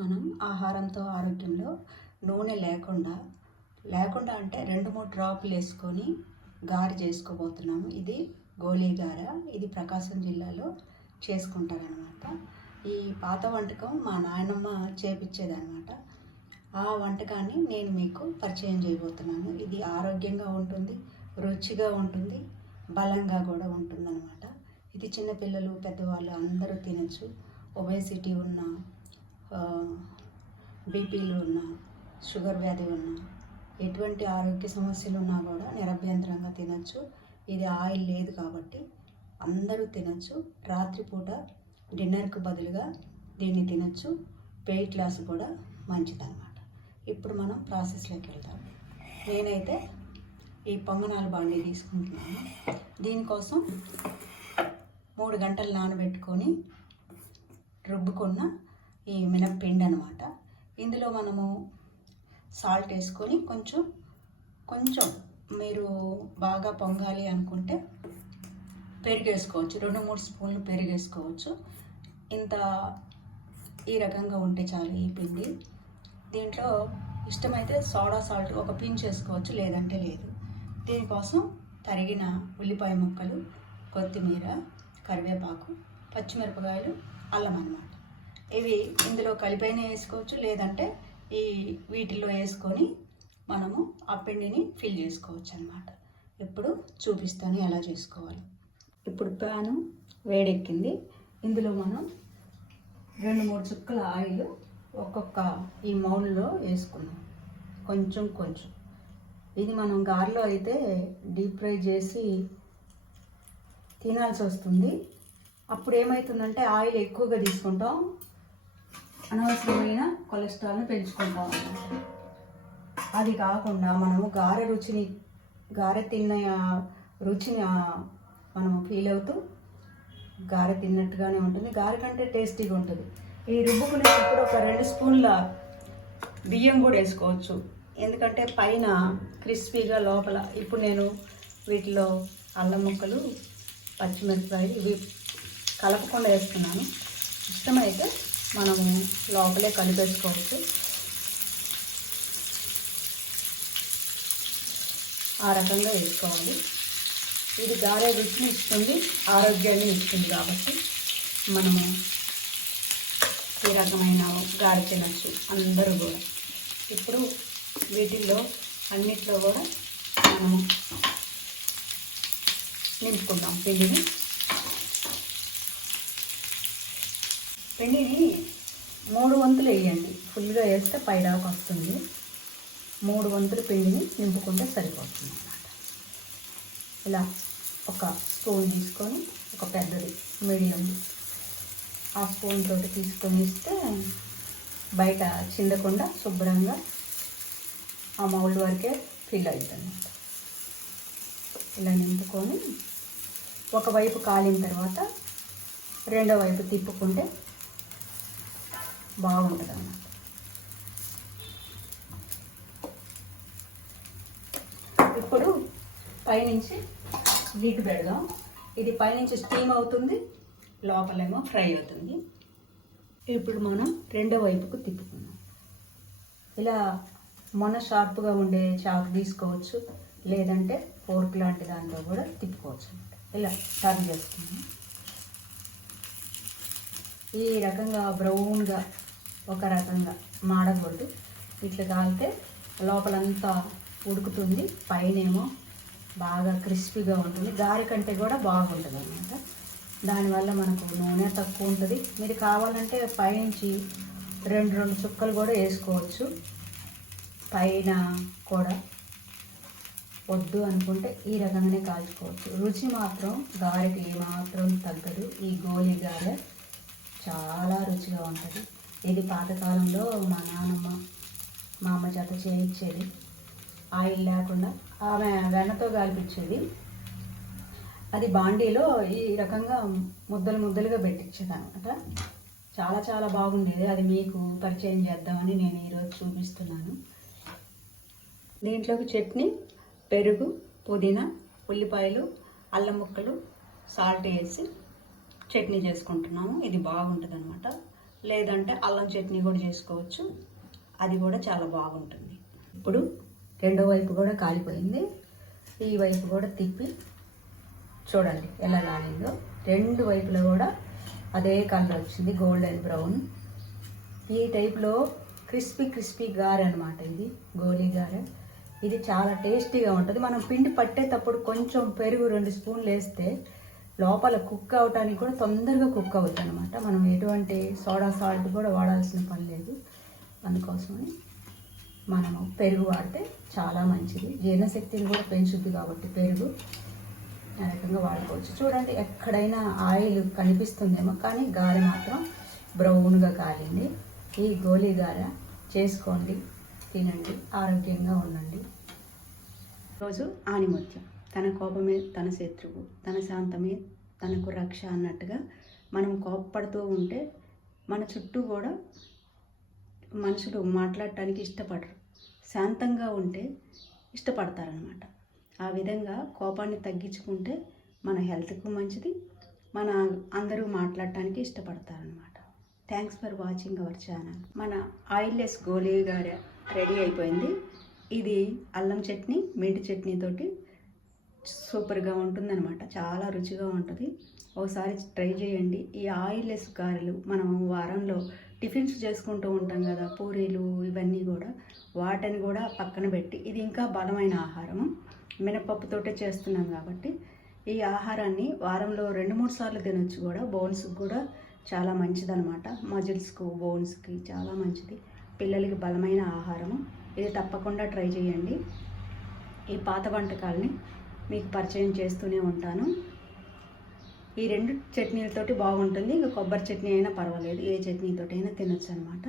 మనం ఆహారంతో ఆరోగ్యంలో నూనె లేకుండా అంటే 2-3 డ్రాపులు వేసుకొని గారె చేసుకోబోతున్నాము. ఇది గోలీ గార. ఇది ప్రకాశం జిల్లాలో చేసుకుంటారనమాట. ఈ పాత వంటకం మా నాయనమ్మ చేపించేదనమాట. ఆ వంటకాన్ని నేను మీకు పరిచయం చేయబోతున్నాను. ఇది ఆరోగ్యంగా ఉంటుంది, రుచిగా ఉంటుంది, బలంగా కూడా ఉంటుందన్నమాట. ఇది చిన్నపిల్లలు, పెద్దవాళ్ళు అందరూ తినచ్చు. ఒబేసిటీ ఉన్న, బీపీలు ఉన్న, షుగర్ వ్యాధి ఉన్న, ఎటువంటి ఆరోగ్య సమస్యలు ఉన్నా కూడా నిరభ్యంతరంగా తినచ్చు. ఇది ఆయిల్ లేదు కాబట్టి అందరూ తినచ్చు. రాత్రిపూట డిన్నర్కు బదులుగా దీన్ని తినచ్చు. వెయిట్ లాస్ కూడా మంచిదన్నమాట. ఇప్పుడు మనం ప్రాసెస్లోకి వెళ్దాం. నేనైతే ఈ పొంగనాల బాండీ తీసుకుంటున్నాను. దీనికోసం 3 గంటలు నానబెట్టుకొని రుబ్బుకున్న ఈ మినప్పిండి అనమాట. ఇందులో మనము సాల్ట్ వేసుకొని కొంచెం మీరు బాగా పొంగాలి అనుకుంటే పెరుగు వేసుకోవచ్చు. 2-3 స్పూన్లు పెరుగు వేసుకోవచ్చు. ఇంత ఈ రకంగా ఉంటే చాలు ఈ పిండి. దీంట్లో ఇష్టమైతే సోడా సాల్ట్ ఒక పించ్ వేసుకోవచ్చు, లేదంటే లేదు. దీనికోసం తరిగిన ఉల్లిపాయ ముక్కలు, కొత్తిమీర, కరివేపాకు, పచ్చిమిరపకాయలు, అల్లం అన్నమాట. ఇవి ఇందులో కలిపైన వేసుకోవచ్చు, లేదంటే ఈ వీటిల్లో వేసుకొని మనము ఆ పిండిని ఫిల్ చేసుకోవచ్చు అన్నమాట. ఇప్పుడు చూపిస్తాను ఎలా చేసుకోవాలి. ఇప్పుడు ప్యాను వేడెక్కింది. ఇందులో మనం 2-3 చుక్కల ఆయిల్ ఒక్కొక్క ఈ మౌల్డ్లో వేసుకున్నాం. కొంచెం ఇది మనం గారెలో అయితే డీప్ ఫ్రై చేసి తినాల్సి వస్తుంది. అప్పుడు ఏమవుతుందంటే ఆయిల్ ఎక్కువగా తీసుకుంటాం, అనవసరమైన కొలెస్ట్రాల్ని పెంచుకుంటాం అన్నమాట. అది కాకుండా మనము గారె తిన్న రుచిని మనం ఫీల్ అవుతూ గారె తిన్నట్టుగానే ఉంటుంది. గారె కంటే టేస్టీగా ఉంటుంది. ఈ రుబ్బుకునేటప్పుడు ఒక 2 స్పూన్ల బియ్యం కూడా వేసుకోవచ్చు, ఎందుకంటే పైన క్రిస్పీగా లోపల. ఇప్పుడు నేను వీటిలో అల్లం ముక్కలు, పచ్చిమిరపకాయలు ఇవి కలపకుండా వేస్తున్నాను. ఇష్టమైతే మనము లోపలే కలిపేసుకోవచ్చు. ఆ రకంగా వేసుకోవాలి. ఇది గారె రుచిని ఇస్తుంది, ఆరోగ్యాన్ని ఇస్తుంది కాబట్టి మనము ఈ రకమైన గారె తినచ్చు అందరూ కూడా. ఇప్పుడు వీటిల్లో అన్నిట్లో కూడా మనము నింపుకుందాం పిండిని 3 వంతులు వేయండి. ఫుల్గా వేస్తే పైదాకా వస్తుంది. 3 వంతుల పిండిని నింపుకుంటే సరిపోతుంది అన్నమాట. ఇలా ఒక స్పూన్ తీసుకొని, ఒక పెద్దది మీడియం ఆ స్పూన్ తోటి తీసుకొని ఇస్తే బయట చిందకుండా శుభ్రంగా ఆ మౌల్డ్ వరకే ఫిల్ అవుతుంది. ఇలా నింపుకొని ఒకవైపు కాలిన తర్వాత రెండో వైపు తిప్పుకుంటే బాగుంటుంది అన్నమాట. ఇప్పుడు పైనుంచి లిడ్ పెడదాం. ఇది పైనుంచి స్టీమ్ అవుతుంది, లోపలేమో ఫ్రై అవుతుంది. ఇప్పుడు మనం రెండో వైపుకు తిప్పుకుందాం. ఇలా షార్ప్గా ఉండే చాకు తీసుకోవచ్చు, లేదంటే ఫోర్క్ లాంటి దాంట్లో కూడా తిప్పుకోవచ్చు. ఇలా టర్న్ చేసుకుందాం. ఈ రకంగా బ్రౌన్గా ఒక రకంగా మాడకూడదు. ఇట్లా కాలితే లోపలంతా ఉడుకుతుంది, పైనేమో బాగా క్రిస్పీగా ఉంటుంది. గారె కంటే కూడా బాగుంటుంది అన్నమాట. దానివల్ల మనకు నూనె తక్కువ ఉంటుంది. మీరు కావాలంటే పైనుంచి 2 చుక్కలు కూడా వేసుకోవచ్చు. పైన కూడా వద్దు అనుకుంటే ఈ రకంగానే కాల్చుకోవచ్చు. రుచి మాత్రం గారెకి ఏమాత్రం తగ్గదు. ఈ గోలీ గారె చాలా రుచిగా ఉంటుంది. ఇది పాతకాలంలో మా నాన్నమ్మ, మా అమ్మ చేత చేయించేది. ఆయిల్ లేకుండా ఆమె వెన్నతో కాల్పించేది. అది బాండీలో ఈ రకంగా ముద్దలుగా పెట్టించేది అనమాట. చాలా బాగుండేది. అది మీకు పరిచయం చేద్దామని నేను ఈరోజు చూపిస్తున్నాను. దీంట్లోకి చట్నీ, పెరుగు, పుదీనా, ఉల్లిపాయలు, అల్లం ముక్కలు, సాల్ట్ వేసి చట్నీ చేసుకుంటున్నాము. ఇది బాగుంటుంది అనమాట. లేదంటే అల్లం చట్నీ కూడా చేసుకోవచ్చు, అది కూడా చాలా బాగుంటుంది. ఇప్పుడు రెండో వైపు కూడా కాలిపోయింది, ఈ వైపు కూడా తిప్పి చూడండి ఎలా కాలిందో. రెండు వైపులో కూడా అదే కలర్ వచ్చింది, గోల్డెన్ బ్రౌన్. ఈ టైప్లో క్రిస్పీ గారె అనమాట ఇది, గోలీ గారె. ఇది చాలా టేస్టీగా ఉంటుంది. మనం పిండి పట్టేటప్పుడు కొంచెం పెరుగు 2 స్పూన్లు వేస్తే లోపల కుక్ అవటానికి కూడా తొందరగా కుక్ అవుతుంది అనమాట. మనం ఎటువంటి సోడా సాల్ట్ కూడా వాడాల్సిన పని లేదు. అందుకోసమని మనము పెరుగు వాడితే చాలా మంచిది, జీర్ణశక్తిని కూడా పెంచుద్ది కాబట్టి పెరుగు ఆ రకంగా వాడుకోవచ్చు. చూడండి ఎక్కడైనా ఆయిల్ కనిపిస్తుందేమో, కానీ గారె మాత్రం బ్రౌన్గా కాలింది. ఈ గోలీ గారె చేసుకోండి, తినండి, ఆరోగ్యంగా ఉండండి. రోజు ఆణిముత్యం, తన కోపమే తన శత్రువు, తన శాంతమే తనకు రక్ష అన్నట్టుగా మనం కోపపడుతూ ఉంటే మన చుట్టూ కూడా మనుషులు మాట్లాడటానికి ఇష్టపడరు, శాంతంగా ఉంటే ఇష్టపడతారనమాట. ఆ విధంగా కోపాన్ని తగ్గించుకుంటే మన హెల్త్కు మంచిది, మన అందరూ మాట్లాడటానికి ఇష్టపడతారనమాట. Thanks for watching our channel. మన ఆయిల్లెస్ గోలీ గారె రెడీ అయిపోయింది. ఇది అల్లం చట్నీ, మెంతి చట్నీతోటి సూపర్గా ఉంటుందన్నమాట, చాలా రుచిగా ఉంటుంది. ఒకసారి ట్రై చేయండి. ఈ ఆయిల్లెస్ గారెలు మనం వారంలో టిఫిన్స్ చేసుకుంటూ ఉంటాం కదా, పూరీలు ఇవన్నీ కూడా, వాటిని కూడా పక్కన పెట్టి, ఇది ఇంకా బలమైన ఆహారము, మినపప్పుతోటే చేస్తున్నాం కాబట్టి ఈ ఆహారాన్ని వారంలో 2-3 సార్లు తినొచ్చు కూడా. బోన్స్కి కూడా చాలా మంచిదన్నమాట, మజిల్స్కు బోన్స్కి చాలా మంచిది, పిల్లలకి బలమైన ఆహారము. ఇది తప్పకుండా ట్రై చేయండి. ఈ పాత వంటకాలని మీకు పరిచయం చేస్తూనే ఉంటాను. ఈ 2 చట్నీలతోటి బాగుంటుంది. ఇంకా కొబ్బరి చట్నీ అయినా పర్వాలేదు, ఏ చట్నీతోటి అయినా తినొచ్చు అనమాట.